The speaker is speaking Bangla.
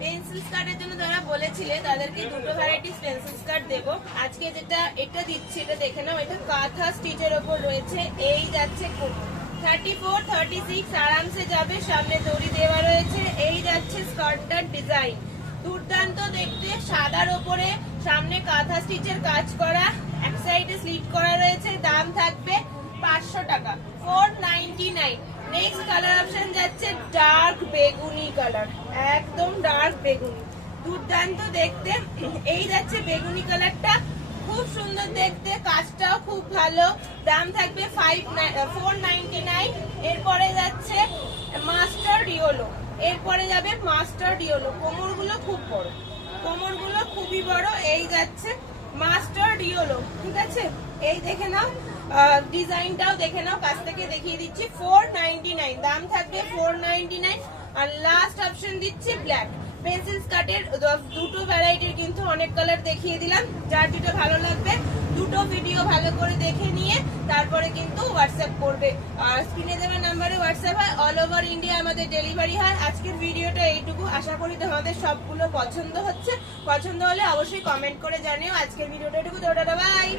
পেন্সিল স্কার্টের জন্য যারা বলেছিলে তাদেরকে দুটো ভ্যারাইটিস পেন্সিল স্কার্ট দেবো। আজকে যেটা এটা দিচ্ছি এটা দেখে নাও, এটা কাঁথা স্টিচের ওপর রয়েছে। এই যাচ্ছে 34, 36 আরামসে যাবে, সামনে দড়ি দেওয়া রয়েছে। এই যাচ্ছে স্কার্টটার ডিজাইন, দুর্দান্ত দেখতে, সাদার ওপরে সামনে কাঁথা স্টিচের কাজ করা, এক সাইডে স্লিট করা রয়েছে। দাম থাকবে 500 টাকা, 499। নেক্সট কালার অপশন যাচ্ছে ডার্ক বেগুনি কালার, একদম ডার্ক বেগুনি, দুর্দান্ত দেখতে। এই যাচ্ছে বেগুনি কালারটা, খুব সুন্দর দেখতে, কাজটাও খুব ভালো। দাম থাকবে 499। এরপরে যাচ্ছে মাস্টার্ড ইয়েলো, এরপরে যাবে মাস্টার্ড ইয়েলো। কোমরগুলো খুব বড়, কোমরগুলো খুবই বড়। এই যাচ্ছে মাস্টার্ড ইয়েলো, ঠিক আছে? এই দেখে নাও, ডিজাইনটাও দেখে নাও, কাছ থেকে দেখিয়ে দিচ্ছি। 499, দাম থাকবে 499। আর লাস্ট অপশন দিচ্ছি ব্ল্যাক। পেন্সিল স্কার্টের দুটো ভ্যারাইটির কিন্তু অনেক কালার দেখিয়ে দিলাম, যার যেটা ভালো লাগবে দুটো ভিডিও ভালো করে দেখে নিয়ে তারপরে কিন্তু হোয়াটসঅ্যাপ করবে। আর স্ক্রিনে দেওয়া নাম্বারে হোয়াটসঅ্যাপ হয়, অল ওভার ইন্ডিয়া আমাদের ডেলিভারি হয়। আজকের ভিডিওটা এইটুকু, আশা করি তোমাদের সবগুলো পছন্দ হচ্ছে। পছন্দ হলে অবশ্যই কমেন্ট করে জানিও। আজকের ভিডিওটা এটুকু, টাটা বাই।